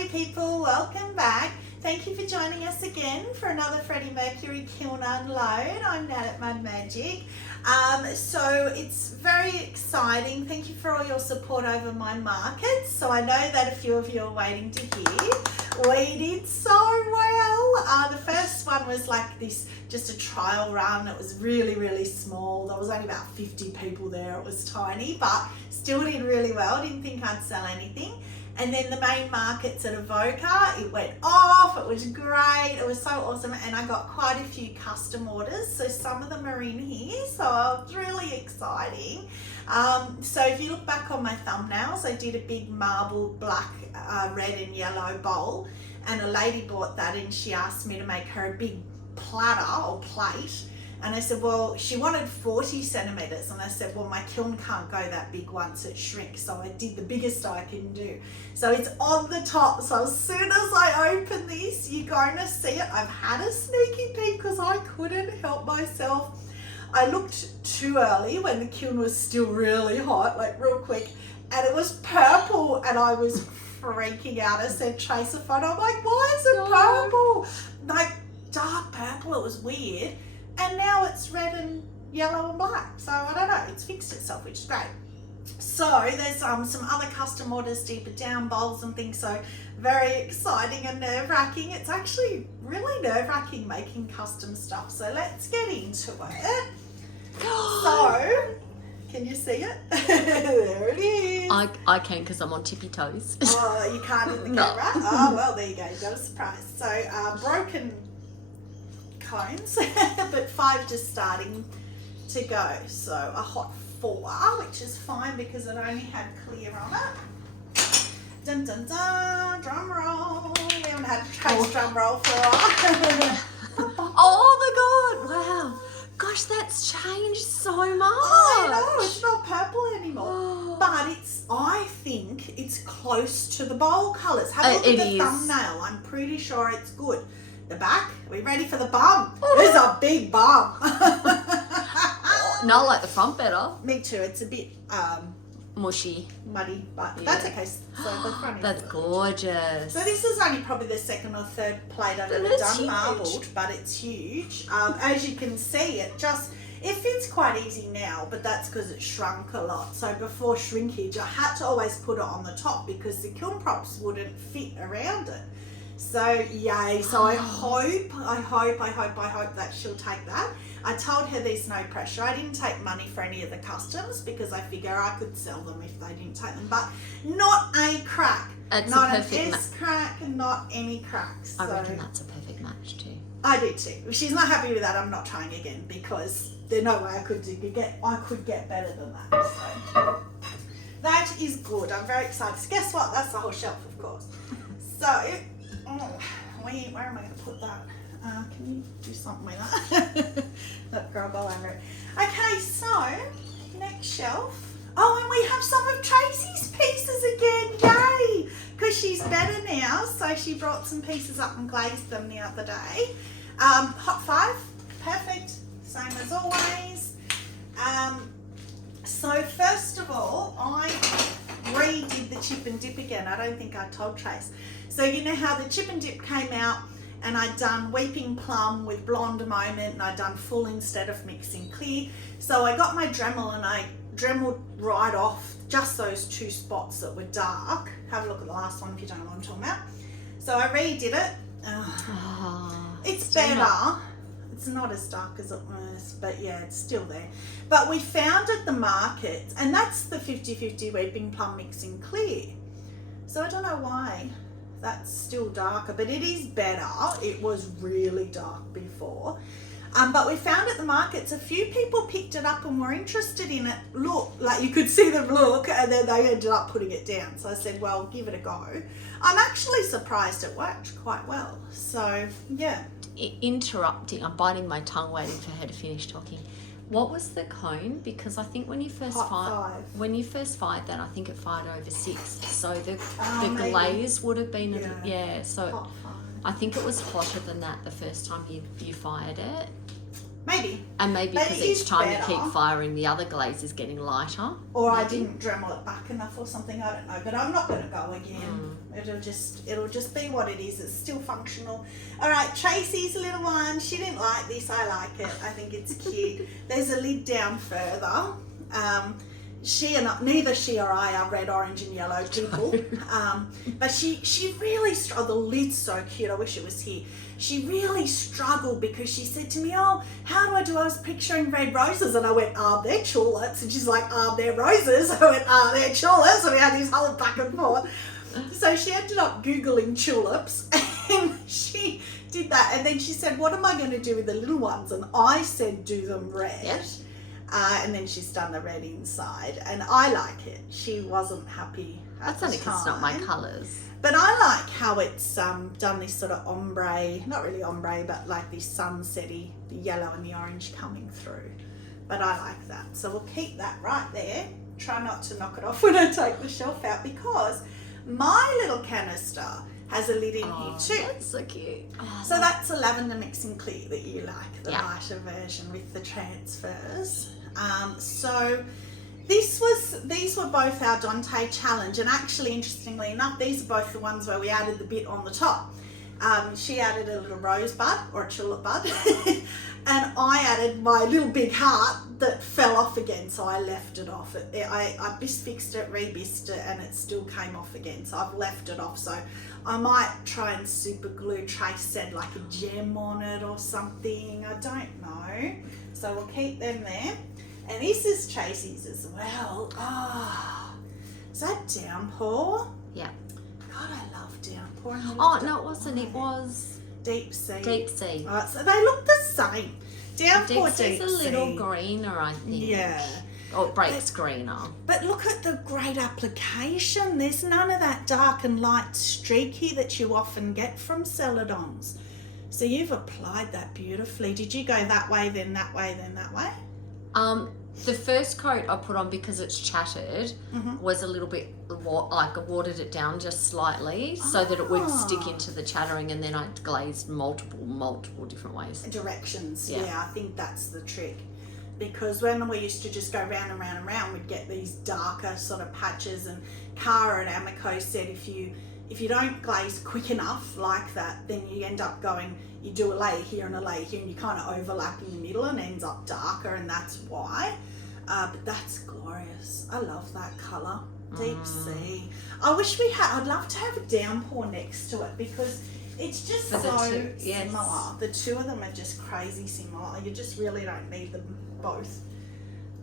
Howdy people, welcome back. Thank you for joining us again for another Freddie Mercury Kiln Unload. I'm Nat at Mud Magic. So it's very exciting. Thank you for all your support over my markets. So I know that a few of you are waiting to hear. We did so well. The first one was like this, just a trial run. It was really, really small. There was only about 50 people there. It was tiny, but still did really well. Didn't think I'd sell anything. And then the main markets at Avoca, it went off, it was great, it was so awesome, and I got quite a few custom orders, so some of them are in here, so it's really exciting. So if you look back on my thumbnails, I did a big marble black, red and yellow bowl, and a lady bought that and she asked me to make her a big platter or plate. And I said, well, she wanted 40 centimeters. And I said, well, my kiln can't go that big once it shrinks. So I did the biggest I can do. So it's on the top. So as soon as I open this, you're going to see it. I've had a sneaky peek because I couldn't help myself. I looked too early when the kiln was still really hot, like real quick. And it was purple and I was freaking out. I said, trace a photo. I'm like, why is it purple? Like dark purple. It was weird. And now it's red and yellow and black. So I don't know, it's fixed itself, which is great. So there's some other custom orders deeper down, bowls and things. So very exciting and nerve-wracking. It's actually really nerve-wracking making custom stuff. So let's get into it. So, can you see it? There it is. I can because I'm on tippy toes. Oh, you can't in the camera? Oh, well, there you go. You got a surprise. So broken cones, but 5 just starting to go. So a hot 4, which is fine because it only had clear on it. Dun dun dun, drum roll. We haven't had a trace drum roll for a while. Oh my god, wow. Gosh, that's changed so much. I know, it's not purple anymore. But I think it's close to the bowl colours. Have a look at the thumbnail. I'm pretty sure it's good. The back, are we ready for the bum? There's a big bum. No, I like the front better. Me too, it's a bit mushy, muddy, but that's okay. So the front is that's gorgeous. So this is only probably the 2nd or 3rd plate I've ever done marbled, but it's huge. As you can see, it fits quite easy now, but that's because it shrunk a lot. So before shrinkage, I had to always put it on the top because the kiln props wouldn't fit around it. So yay, so I hope that she'll take that. I told her there's no pressure. I didn't take money for any of the customs because I figure I could sell them if they didn't take them, but not a crack. It's not a perfect S crack, not any cracks. I reckon that's a perfect match too. I do too. If she's not happy with that, I'm not trying again because there's no way I could get better than that. So that is good. I'm very excited. So guess what? That's the whole shelf, of course. So where am I going to put that? Can you do something with that? That grab all over it. Okay, so next shelf. Oh, and we have some of Tracy's pieces again. Yay! Because she's better now, so she brought some pieces up and glazed them the other day. Hot 5, perfect, same as always. So first of all, I redid the chip and dip again. I don't think I told Trace. So you know how the chip and dip came out and I'd done Weeping Plum with Blonde Moment and I'd done full instead of mixing clear. So I got my Dremel and I Dremeled right off just those 2 spots that were dark. Have a look at the last one if you don't know what I'm talking about. So I redid it. It's better. It's not as dark as it was, but yeah, it's still there. But we found at the market, and that's the 50-50 Weeping Plum mixing clear. So I don't know why that's still darker, but it is better. It was really dark before. But we found at the markets, a few people picked it up and were interested in it. Look, like you could see them look, and then they ended up putting it down. So I said, well, give it a go. I'm actually surprised it worked quite well. So yeah. Interrupting, I'm biting my tongue waiting for her to finish talking. What was the cone? Because I think when you first fired that, I think it fired over 6. So the glaze would have been so I think it was hotter than that the first time you fired it. Maybe. And maybe But because it each is time better. you keep firing, the other glaze is getting lighter. Or maybe. I didn't Dremel it back enough or something, I don't know. But I'm not going to go again. It'll just be what it is. It's still functional. All right, Tracy's little one. She didn't like this. I like it. I think it's cute. There's a lid down further. Neither she or I are red, orange and yellow people. But she really struggled. The lid's so cute. I wish it was here. She really struggled because she said to me, oh, how do I do? I was picturing red roses. And I went, they're tulips. And she's like, they're roses. I went, they're tulips. And we had this whole back and forth. So she ended up Googling tulips and she did that. And then she said, what am I going to do with the little ones? And I said, do them red. Yes. And then she's done the red inside. And I like it. She wasn't happy at That's only the because it's not my time. colours. But I like how it's done this sort of ombre, not really ombre, but like this sunsetty, the yellow and the orange coming through. But I like that. So we'll keep that right there. Try not to knock it off when I take the shelf out because my little canister has a lid in here too. That's so cute. So that's a lavender mixing clear that you like, the Yeah. lighter version with the transfers. So these were both our Dante challenge, and actually, interestingly enough, these are both the ones where we added the bit on the top. She added a little rosebud or a tulip bud, and I added my little big heart that fell off again, so I left it off. I bisfixed it, rebissed it, and it still came off again, so I've left it off. So I might try and super glue, Trace said, like a gem on it or something. I don't know. So we'll keep them there. And this is Tracy's as well. Is that downpour? Yeah. God, I love downpour. No, it wasn't. It was deep sea. deep sea. So they look the same. Downpour, Deep sea's deep a little sea. greener, I think. Yeah. Or it breaks greener. But look at the great application. There's none of that dark and light streaky that you often get from Celadons. So you've applied that beautifully. Did you go that way, then that way, then that way? The first coat I put on, because it's chattered, was a little bit like I watered it down just slightly so that it would stick into the chattering, and then I glazed multiple different ways. Directions. Yeah. Yeah, I think that's the trick. Because when we used to just go round and round and round, we'd get these darker sort of patches. And Cara at Amaco said if you don't glaze quick enough like that, then you end up going, you do a layer here and a layer here, and you kind of overlap in the middle and ends up darker, and that's why. But that's glorious. I love that colour. Deep sea. I wish we had, I'd love to have a downpour next to it because it's just For the so two, yes. similar. The two of them are just crazy similar. You just really don't need them both.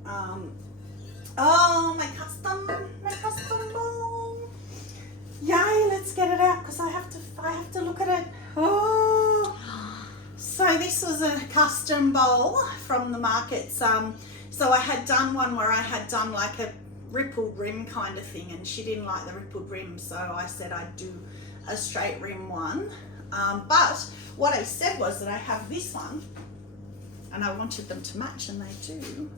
My custom bowl. Yay, let's get it out because I have to look at it. So this was a custom bowl from the markets. So I had done one where I had done like a rippled rim kind of thing, and she didn't like the rippled rim, so I said I'd do a straight rim one. But what I said was that I have this one, and I wanted them to match, and they do.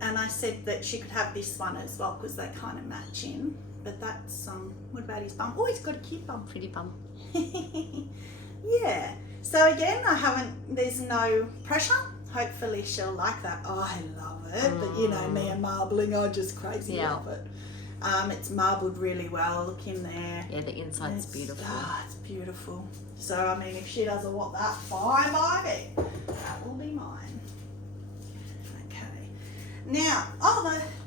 And I said that she could have this one as well because they kind of match in. But that's what about his bum? Oh, he's got a cute bum. Pretty bum. Yeah. So again, there's no pressure. Hopefully she'll like that. Oh, I love it. But you know me and marbling, I just crazy love it. It's marbled really well. Look in there. Yeah, the inside's beautiful. It's beautiful. So, I mean, if she doesn't want that, fine by me. That will be mine. Okay. Now,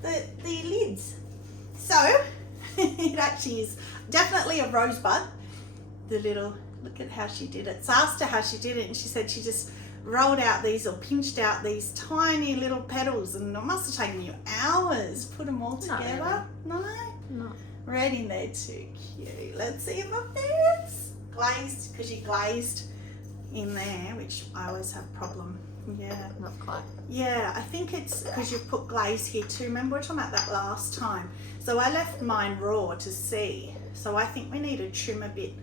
the lids. So, it actually is definitely a rosebud. Look at how she did it. So I asked her how she did it, and she said she just rolled out these or pinched out these tiny little petals, and it must have taken you hours to put them all together. No? Right in there too. Cute. Let's see if it fits. Glazed, because you glazed in there, which I always have a problem. Yeah. Not quite. Yeah, I think it's because you've put glaze here too. Remember we were talking about that last time. So I left mine raw to see. So I think we need to trim a bit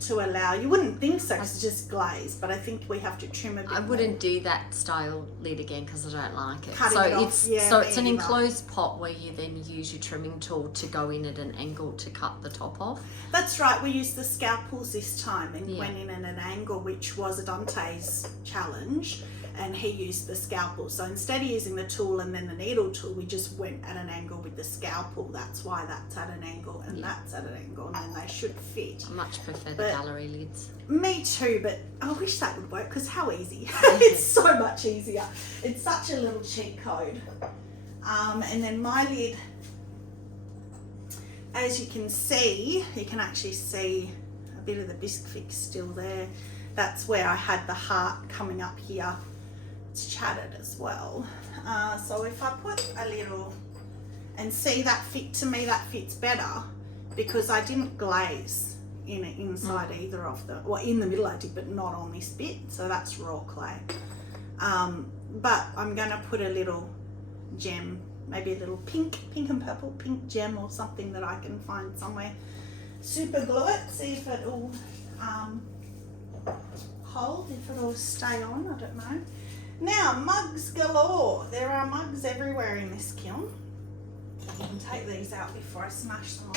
to allow, you wouldn't think so because it's just glaze, but I think we have to trim a bit I more. wouldn't do that style lid again because I don't like it. Cutting it off, It's an enclosed pot where you then use your trimming tool to go in at an angle to cut the top off. That's right, we used the scalpels this time and went in at an angle, which was a Dante's challenge. and he used the scalpel. So instead of using the tool and then the needle tool, we just went at an angle with the scalpel. That's why that's at an angle and that's at an angle, and then they should fit. I much prefer the gallery lids. Me too, but I wish that would work, because how easy. It's so much easier. It's such a little cheat code. And then my lid, as you can see, you can actually see a bit of the bisque fix still there. That's where I had the heart coming up here. It's chatted as well. So if I put a little, and see that fit, to me that fits better, because I didn't glaze in it inside either of the, well, in the middle I did, but not on this bit. So that's raw clay. But I'm going to put a little gem, maybe a little pink and purple, pink gem or something that I can find somewhere. Super glue it, see if it'll hold, if it'll stay on, I don't know. Now, mugs galore. There are mugs everywhere in this kiln. You can take these out before I smash them on.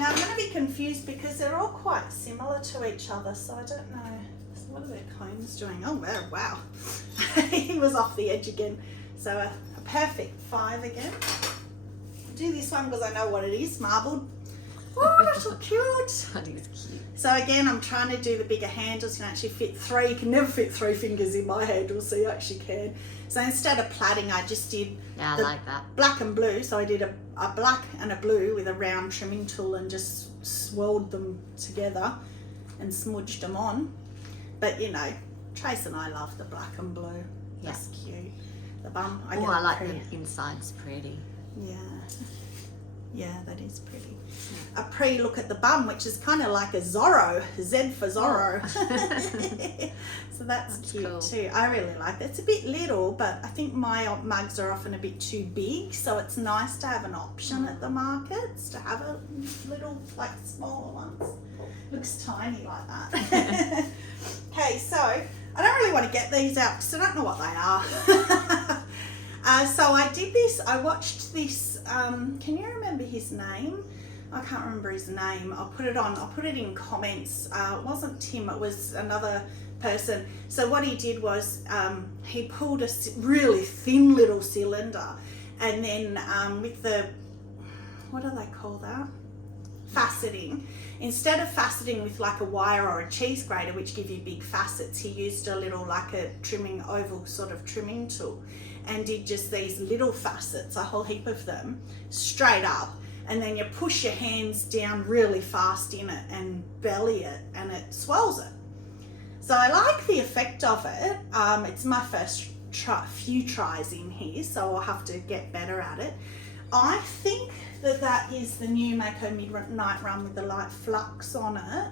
Now, I'm going to be confused because they're all quite similar to each other, so I don't know. What are their cones doing? Oh, wow. He was off the edge again. So a perfect 5 again. I'll do this one because I know what it is, marbled. Oh, that's so cute. That is cute. So again, I'm trying to do the bigger handles. You can actually fit 3. You can never fit 3 fingers in my handle, so you actually can. So instead of plaiting, I just did I like that. Black and blue. So I did a black and a blue with a round trimming tool and just swirled them together and smudged them on. But you know, Trace and I love the black and blue. That's cute. The bum. I like the inside's pretty. Yeah, that is pretty. A pre-look at the bum, which is kind of like a Zorro, Z for Zorro. So that's cute cool. Too. I really like that. It's a bit little, but I think my mugs are often a bit too big, so it's nice to have an option at the markets, to have a little, like, smaller ones. Looks tiny like that. Okay, so I don't really want to get these out because I don't know what they are. So I did this, I watched this, can you remember his name? I can't remember his name. I'll put it in comments. It wasn't Tim, it was another person. So what he did was he pulled a really thin little cylinder, and then with the, what do they call that? Faceting. Instead of faceting with like a wire or a cheese grater, which give you big facets, he used a little, like a trimming, oval sort of trimming tool, and did just these little facets, a whole heap of them, straight up. And then you push your hands down really fast in it and belly it, and it swells it. So I like the effect of it. It's my first few tries in here, so I'll have to get better at it. I think that is the new Mayco Midnight Run with the light flux on it.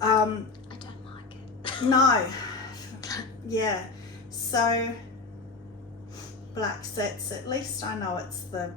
I don't like it. No. Yeah. So black sets, at least I know it's the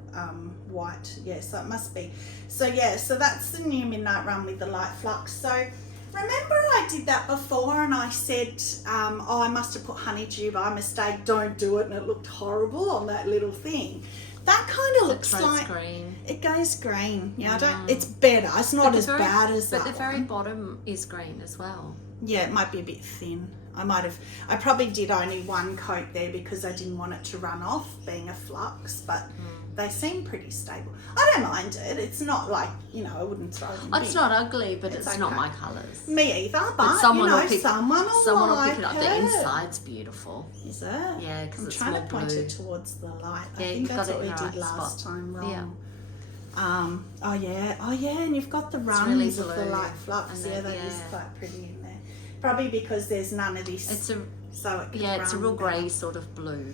white. Yeah, so it must be. So yeah, so that's the new Midnight Run with the light flux. So remember I did that before and I said, oh, I must have put honeydew by mistake, don't do it, and it looked horrible on that little thing. That kind of looks like green. It goes green. Yeah, I don't. It's better. It's not as bad as that. But the very bottom is green as well. Yeah, it might be a bit thin. I probably did only one coat there because I didn't want it to run off, being a flux, but they seem pretty stable. I don't mind it. It's not like, you know, I wouldn't throw them. It's not ugly, but it's not my colours. Me either, but someone will pick it up. The inside's beautiful. Is it? Yeah, because it's trying more to point blue. it towards the light. Yeah, I think that's what we did last time wrong. Yeah. Oh yeah, and you've got the runs really of the light flux. Yeah, that is quite pretty in there. Probably because there's none of this. It's a it's a real grey sort of blue.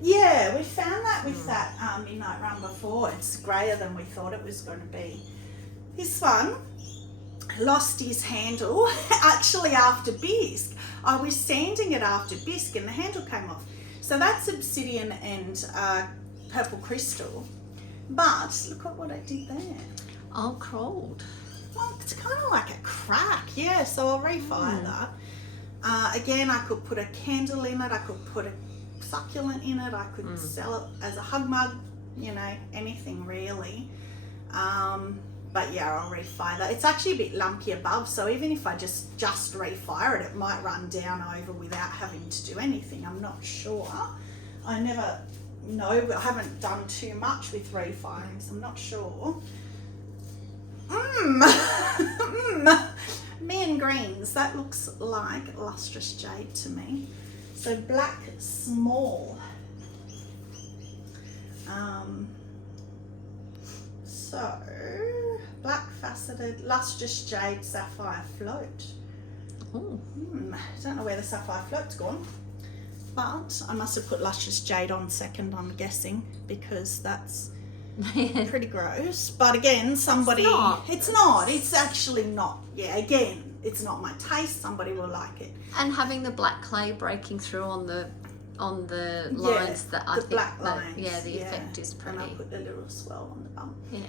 Yeah, we found that with that Midnight Run before. It's greyer than we thought it was going to be. This one lost his handle actually after bisque. I was sanding it after bisque and the handle came off. So that's obsidian and purple crystal. But look at what I did there. Oh, crawled. Well, it's kind of like a crack, yeah, so I'll refire that. Again, I could put a candle in it, I could put a succulent in it, I could sell it as a hug mug, you know, anything really. But yeah, I'll refire that. It's actually a bit lumpy above, so even if I just refire it, it might run down over without having to do anything. I'm not sure. I never know, but I haven't done too much with refiring, so I'm not sure. Me and greens, that looks like lustrous jade to me. So black small. So black faceted lustrous jade sapphire float. Don't know where the sapphire float's gone, but I must have put lustrous jade on second, I'm guessing, because that's pretty gross. But again, somebody, it's actually not, yeah, again, it's not my taste. Somebody will like it. And having the black clay breaking through on the lines, that I think black that, lines, the effect is pretty. And I put a little swell on the bum. Yeah.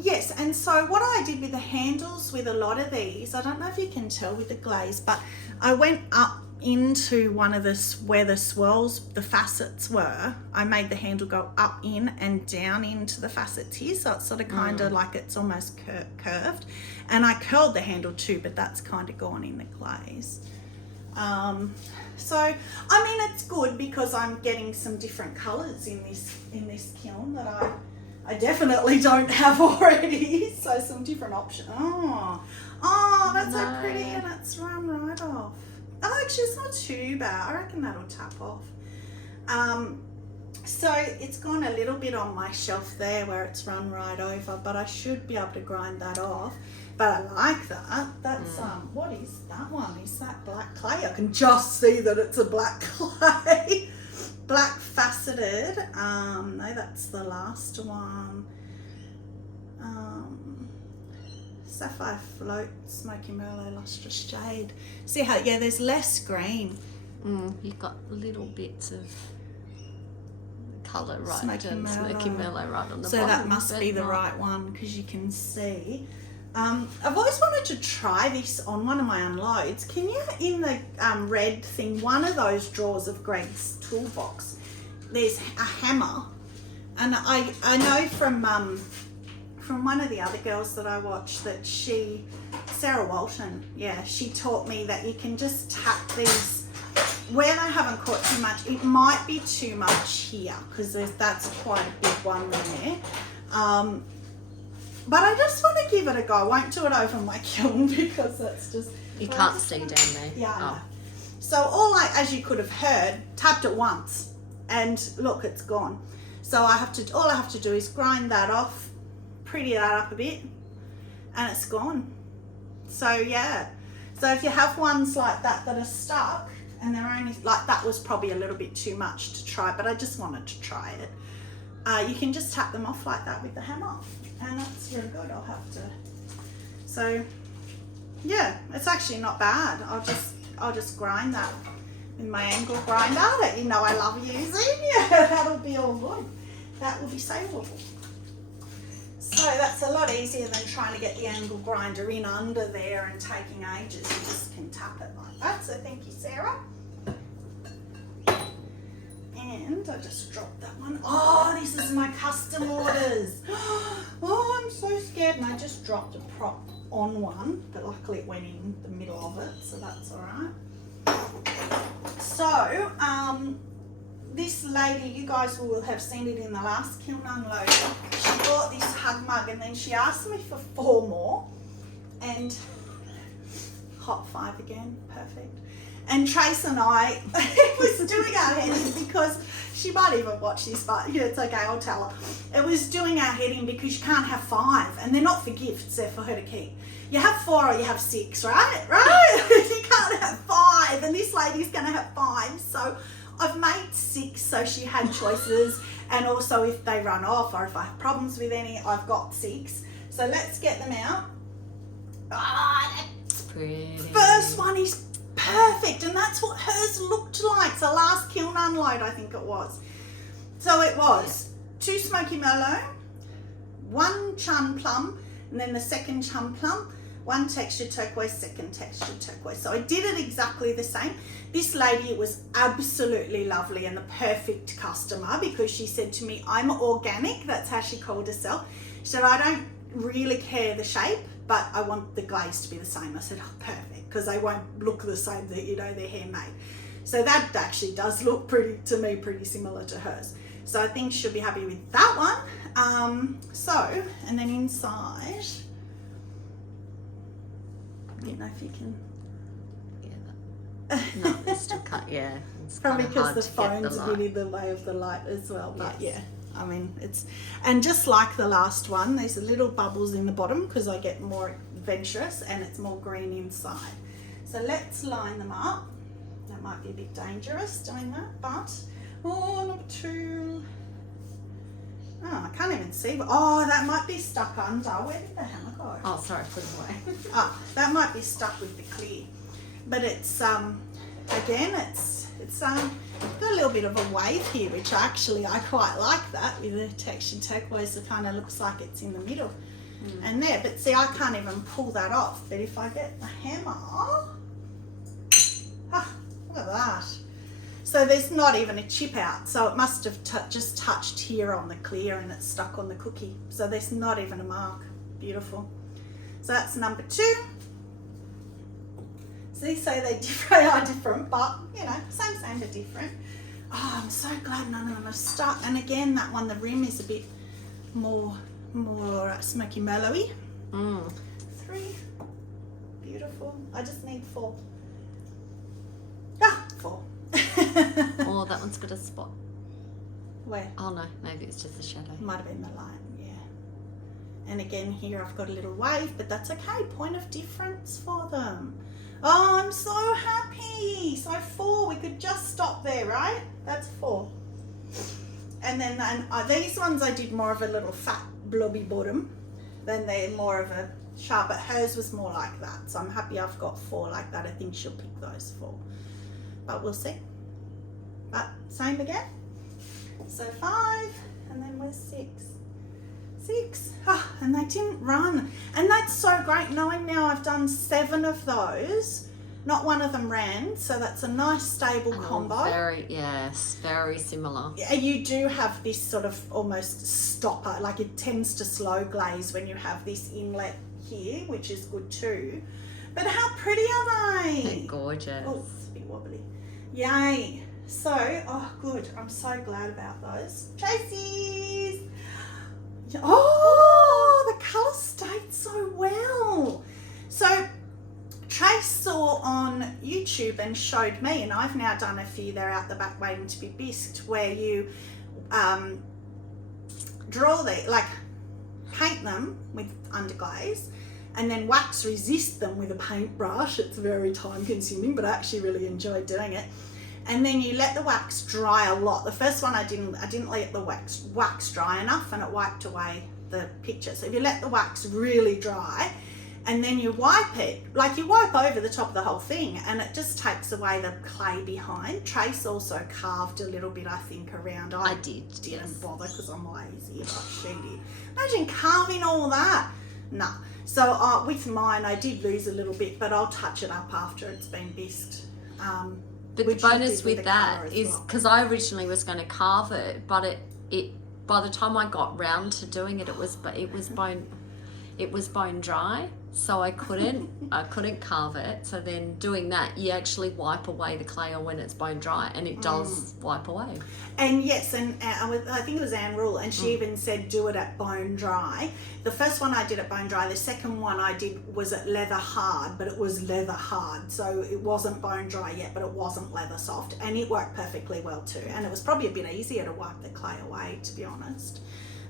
Yes, and so what I did with the handles with a lot of these, I don't know if you can tell with the glaze, but I went up into one of this where the swirls, the facets were. I made the handle go up in and down into the facets here, so it's sort of kind of like it's almost curved. And I curled the handle too, but that's kind of gone in the glaze. So I mean, it's good because I'm getting some different colors in this kiln that I definitely don't have already. So some different options. Oh, that's so pretty, and it's run right off. Oh, actually, it's not too bad. I reckon that'll tap off. So it's gone a little bit on my shelf there where it's run right over, but I should be able to grind that off. But I like that. That's what is that one? Is that black clay? I can just see that it's a black clay. Black faceted. No, that's the last one. Sapphire float, smoky merlot, lustrous jade. See how, yeah, there's less green. You've got little bits of colour right, smoky merlot right on the bottom. So that must be the right one because you can see. I've always wanted to try this on one of my unloads. Can you, in the red thing, one of those drawers of Greg's toolbox, there's a hammer, and I know from one of the other girls that I watched that Sarah Walton, she taught me that you can just tap these where they haven't caught too much. It might be too much here because that's quite a big one there. But I just want to give it a go. I won't do it over my kiln because that's just... You can't see down there. Yeah. Oh. So as you could have heard, tapped it once and look, it's gone. So all I have to do is grind that off, pretty that up a bit, and it's gone. So yeah. So if you have ones like that are stuck and they're only, like that was probably a little bit too much to try, but I just wanted to try it. You can just tap them off like that with the hammer. And that's really good. I'll have to. So, yeah, it's actually not bad. I'll just grind that with my angle grinder that you know I love using. Yeah, that'll be all good. That will be savable. So that's a lot easier than trying to get the angle grinder in under there and taking ages. You just can tap it like that. So thank you, Sarah. And I just dropped that one. Oh, this is my custom orders. Oh, I'm so scared. And I just dropped a prop on one, but luckily it went in the middle of it, so that's all right. So, this lady, you guys will have seen it in the last kiln unload. She bought this hug mug and then she asked me for 4 more. And hot 5 again, perfect. And Trace and I was doing our heading because she might even watch this, but it's okay, I'll tell her. It was doing our heading because you can't have 5, and they're not for gifts, they're for her to keep. You have 4 or you have 6, right? Right? You can't have 5, and this lady's going to have 5. So I've made 6, so she had choices, and also if they run off or if I have problems with any, I've got 6. So let's get them out. It's pretty. First one is perfect, and that's what hers looked like. So last kiln unload, I think it was. So it was 2 smoky merlot, 1 chun plum, and then the second chun plum, 1 textured turquoise, second textured turquoise. So I did it exactly the same. This lady was absolutely lovely and the perfect customer because she said to me, I'm organic. That's how she called herself. She said, I don't really care the shape, but I want the glaze to be the same. I said, oh, perfect, because they won't look the same, that you know, they're handmade. So that actually does look pretty similar to hers. So I think she'll be happy with that one. And then inside, I don't know if you can. No, it's still cut. Yeah, it's probably because the phone's phone's a bit in the way of the light as well. But yeah, I mean and just like the last one, there's little bubbles in the bottom because I get more adventurous and it's more green inside. So let's line them up. That might be a bit dangerous doing that, but number 2. Oh, I can't even see. Oh, that might be stuck under. Where did the hammer go? Oh, sorry, put it away. That might be stuck with the clear. But it's again, it's got a little bit of a wave here, which I quite like that with the textured turquoise. It kind of looks like it's in the middle and there. But see, I can't even pull that off. But if I get the hammer, look at that. So there's not even a chip out. So it must have just touched here on the clear and it's stuck on the cookie. So there's not even a mark. Beautiful. So that's number 2. See, so they are different, but you know, same but different. Oh, I'm so glad none of them are stuck. And again, that one, the rim is a bit more smoky mellowy. 3, beautiful. I just need 4. 4. Oh, that one's got a spot. Where? Oh no, maybe it's just a shadow. Might have been the light, yeah. And again, here I've got a little wave, but that's okay. Point of difference for them. Oh, I'm so happy. So 4, we could just stop there, right? That's 4. And then these ones I did more of a little fat blobby bottom. Then they're more of a sharp, but hers was more like that. So I'm happy I've got 4 like that. I think she'll pick those 4. But we'll see. But same again. So 5, and then we're 6. 6. And they didn't run. And that's so great knowing now I've done 7 of those. Not one of them ran, so that's a nice stable combo. Very similar. Yeah, you do have this sort of almost stopper, like it tends to slow glaze when you have this inlet here, which is good too. But how pretty are they? They're gorgeous. Oh, it's a bit wobbly. Yay. So, good. I'm so glad about those. Tracy's. Oh, the colour stayed so well. So, Trace saw on YouTube and showed me, and I've now done a few, they're out the back waiting to be bisqued, where you paint them with underglaze and then wax resist them with a paintbrush. It's very time consuming, but I actually really enjoyed doing it. And then you let the wax dry a lot. The first one I didn't let the wax dry enough and it wiped away the picture. So if you let the wax really dry and then you wipe it, like you wipe over the top of the whole thing and it just takes away the clay behind. Trace also carved a little bit, I think, around. I didn't bother because I'm lazy, but she did. Imagine carving all that. No. So with mine, I did lose a little bit, but I'll touch it up after it's been bisqued. But the bonus with that is because I originally was going to carve it, but it by the time I got round to doing it, it was bone dry, so I couldn't carve it. So then doing that, you actually wipe away the clay when it's bone dry, and it does wipe away. And yes, and I think it was Anne Rule, and she even said do it at bone dry. The first one I did at bone dry. The second one I did was at leather hard, but it was leather hard, so it wasn't bone dry yet, but it wasn't leather soft, and it worked perfectly well too. And it was probably a bit easier to wipe the clay away, to be honest.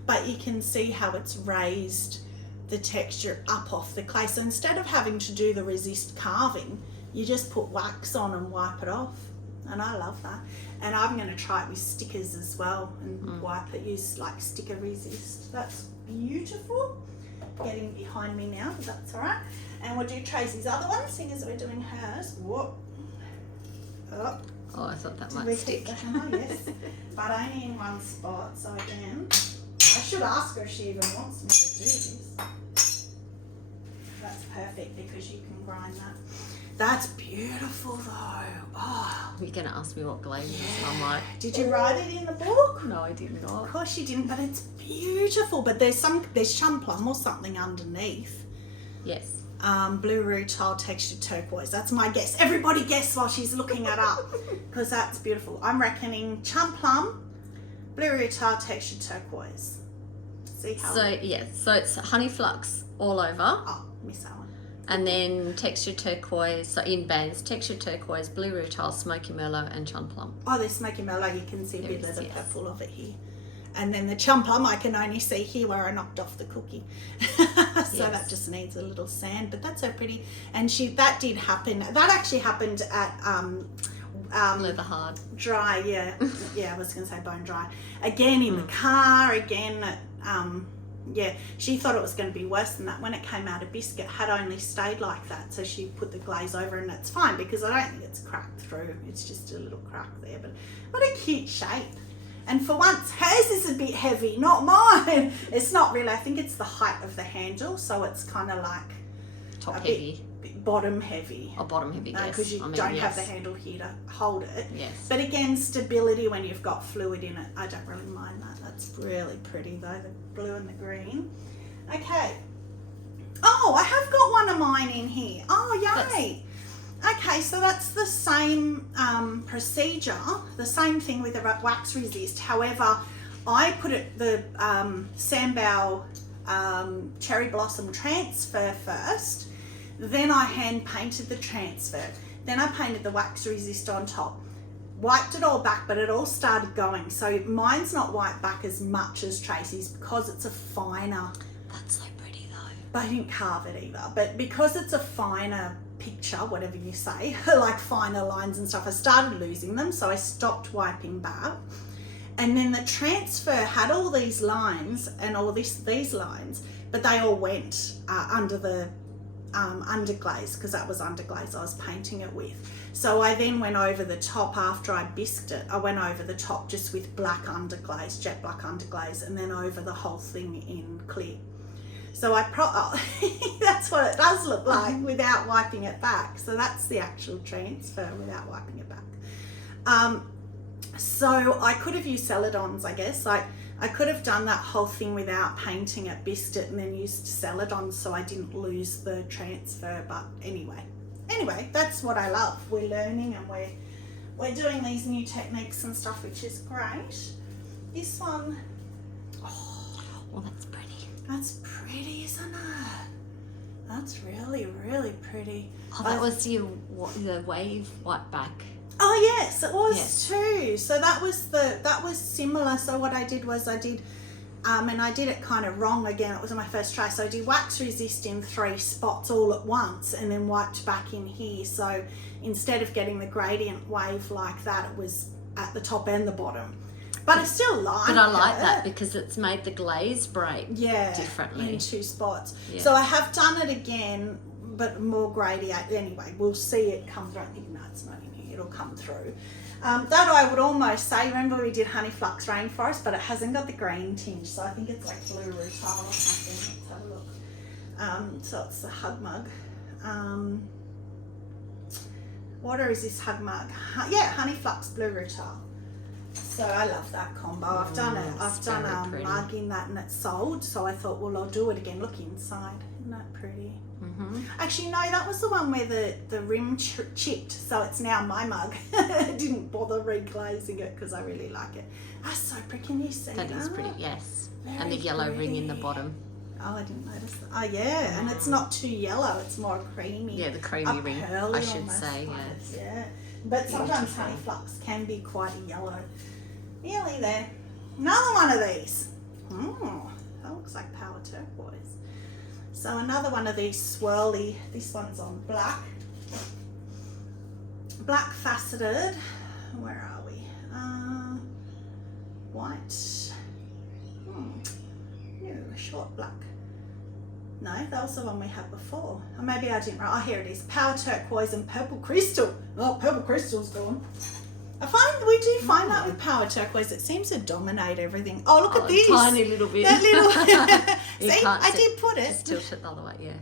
But you can see how it's raised the texture up off the clay. So instead of having to do the resist carving, you just put wax on and wipe it off. And I love that. And I'm going to try it with stickers as well and wipe it, use like sticker resist. That's beautiful. Getting behind me now, but that's all right. And we'll do Tracy's other one, seeing as we're doing hers. Whoop. Oh, I thought that might stick. Yes, but only in one spot. So again, I should ask her if she even wants me to do this. That's perfect because you can grind that. That's beautiful though. Oh. You're going to ask me what glaze is, and I'm like... Did you write it in the book? No, I did not. Of course you didn't, but it's beautiful. But there's chum plum or something underneath. Yes. Blue rutile textured turquoise. That's my guess. Everybody guess while she's looking it up, because that's beautiful. I'm reckoning chum plum, blue rutile textured turquoise. See how? So yeah, so it's honey flux all over. Oh, miss that one. And then textured turquoise, so in bands, textured turquoise, blue rutile, smoky merlot, and chum plum. Oh, there's smoky merlot. You can see a bit of the yes. purple of it here. And then the chum plum I can only see here where I knocked off the cookie. So that just needs a little sand, but that's so pretty. And that did happen. That actually happened at Leather hard. Dry, yeah. Yeah, I was going to say bone dry. Again in the car, again at, yeah, she thought it was going to be worse than that. When it came out of biscuit, had only stayed like that. So she put the glaze over and it's fine because I don't think it's cracked through. It's just a little crack there, but what a cute shape. And for once, hers is a bit heavy, not mine. It's not really, I think it's the height of the handle, so it's kind of like top heavy. Bottom heavy. Oh, bottom heavy, yes. Because you don't have the handle here to hold it. Yes. But again, stability when you've got fluid in it, I don't really mind that. That's really pretty though, the blue and the green. Okay. Oh, I have got one of mine in here. Oh, yay. Okay, so that's the same procedure, the same thing with the wax resist. However, I put the Sambal cherry blossom transfer first, then I hand painted the transfer, then I painted the wax resist on top, wiped it all back, but it all started going. So mine's not wiped back as much as Tracy's because it's a finer. That's so pretty though. But I didn't carve it either, but because it's a finer picture, whatever you say, like finer lines and stuff, I started losing them, so I stopped wiping back. And then the transfer had all these lines and all these lines, but they all went under the underglaze, because that was underglaze I was painting it with. So I then went over the top after I bisked it. I went over the top just with black underglaze, jet black underglaze, and then over the whole thing in clear. So that's what it does look like without wiping it back. So that's the actual transfer without wiping it back. So I could have used celadons, I guess. I could have done that whole thing without painting it, bisked it, and then used celadons so I didn't lose the transfer. But anyway, that's what I love. We're learning and we're doing these new techniques and stuff, which is great. This one, well, that's pretty. That's pretty, isn't it? That's really, really pretty. Oh, that was the wave white back. Oh yes, it was too. So that was similar. So what I did was and I did it kind of wrong again. It was my first try. So I did wax resist in 3 spots all at once and then wiped back in here. So instead of getting the gradient wave like that, it was at the top and the bottom. But I still like it. But I like that because it's made the glaze break differently. In 2 spots. Yeah. So I have done it again, but more gradient. Anyway, we'll see it come through. I think, no, it's not in here. It'll come through. That I would almost say, remember we did Honey Flux Rainforest, but it hasn't got the green tinge. So I think it's like blue rutile or something. Let's have a look. So it's the hug mug. What is this hug mug? Honey Flux Blue Rutile. So I love that combo. I've done a mug in that and it's sold. So I thought, well, I'll do it again. Look inside. Isn't that pretty? Mm-hmm. Actually, no, that was the one where the rim chipped. So it's now my mug. I didn't bother reglazing it because I really like it. That's so pretty. Can you see that? That is pretty, yes. Very and the yellow pretty. ring in the bottom. Oh, I didn't notice that. Oh, yeah. And it's not too yellow. It's more creamy. Yeah, the creamy ring, I should say, yes. Yeah. But sometimes Honey Flux can be quite a yellow. Nearly there. Another one of these. That looks like Power Turquoise. So another one of these swirly. This one's on black. Black faceted. Where are we? White. Short black. No, that was the one we had before. Or maybe I didn't write. Oh, here it is. Power Turquoise and Purple Crystal. Oh, Purple Crystal's gone. We do find that with Power Turquoise. It seems to dominate everything. Oh, look at this. Tiny little bit. That little. See, I did put it. Just tilt it the other way, yeah.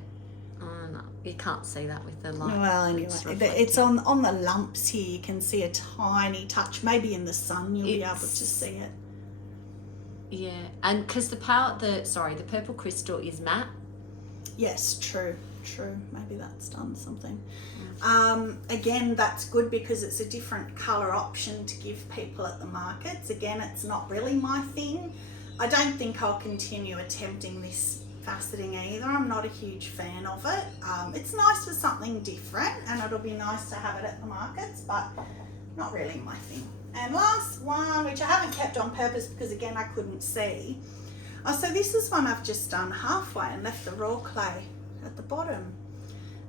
Oh, no, you can't see that with the light. Well, anyway, it's on the lumps here. You can see a tiny touch. Maybe in the sun you'll be able to see it. Yeah, and because the purple crystal is matte. Yes, true. Maybe that's done something. Again, that's good because it's a different colour option to give people at the markets. Again, it's not really my thing. I don't think I'll continue attempting this faceting either. I'm not a huge fan of it. It's nice for something different, and it'll be nice to have it at the markets, but not really my thing. And last one, which I haven't kept on purpose because again I couldn't see. Oh, so this is one I've just done halfway and left the raw clay at the bottom.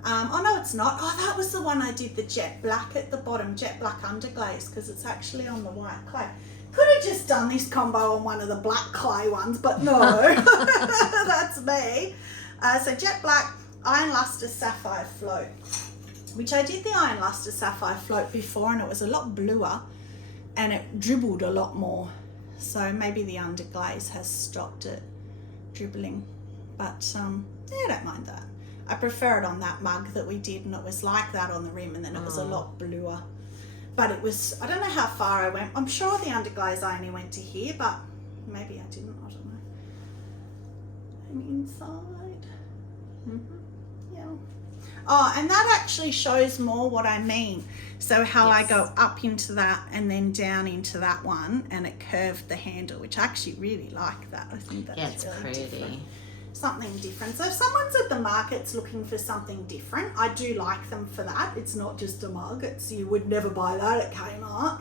Oh no, it's not. Oh, that was the one I did the jet black at the bottom, jet black underglaze, because it's actually on the white clay. Could have just done this combo on one of the black clay ones, but no, that's me. So jet black, iron luster sapphire float, which I did the iron luster sapphire float before and it was a lot bluer and it dribbled a lot more. So maybe the underglaze has stopped it dribbling, but yeah, I don't mind that. I prefer it on that mug that we did, and it was like that on the rim, and then it was a lot bluer. But it was, I don't know how far I went. I'm sure the underglaze I only went to here, but maybe I didn't, I don't know. And inside. Yeah. Oh, and that actually shows more what I mean. So how I go up into that and then down into that one, and it curved the handle, which I actually really like that. I think that's really pretty. Different. Something different. So if someone's at the markets looking for something different, I do like them for that. It's not just a mug. You would never buy that at Kmart.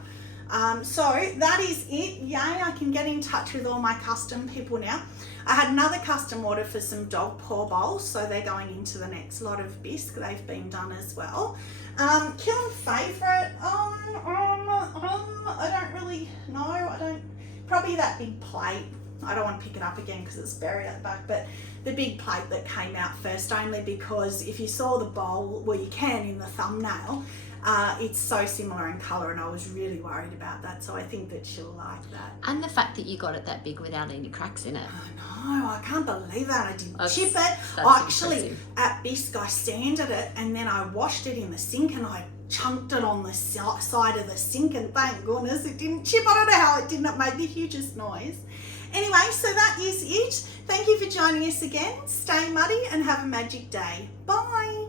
So that is it. Yay, I can get in touch with all my custom people now. I had another custom order for some dog paw bowls, so they're going into the next lot of bisque. They've been done as well. Kiln favourite, I don't really know. Probably that big plate. I don't want to pick it up again because it's buried at the back, but the big plate that came out first, only because if you saw the bowl, well, you can in the thumbnail, it's so similar in colour, and I was really worried about that, so I think that she'll like that. And the fact that you got it that big without any cracks in it. I know, I can't believe that. I didn't chip it. That's Actually, impressive. at bisque, I sanded it, and then I washed it in the sink, and I chunked it on the side of the sink, and thank goodness it didn't chip. I don't know how it didn't. It made the hugest noise. Anyway, so that is it. Thank you for joining us again. Stay muddy and have a magic day. Bye.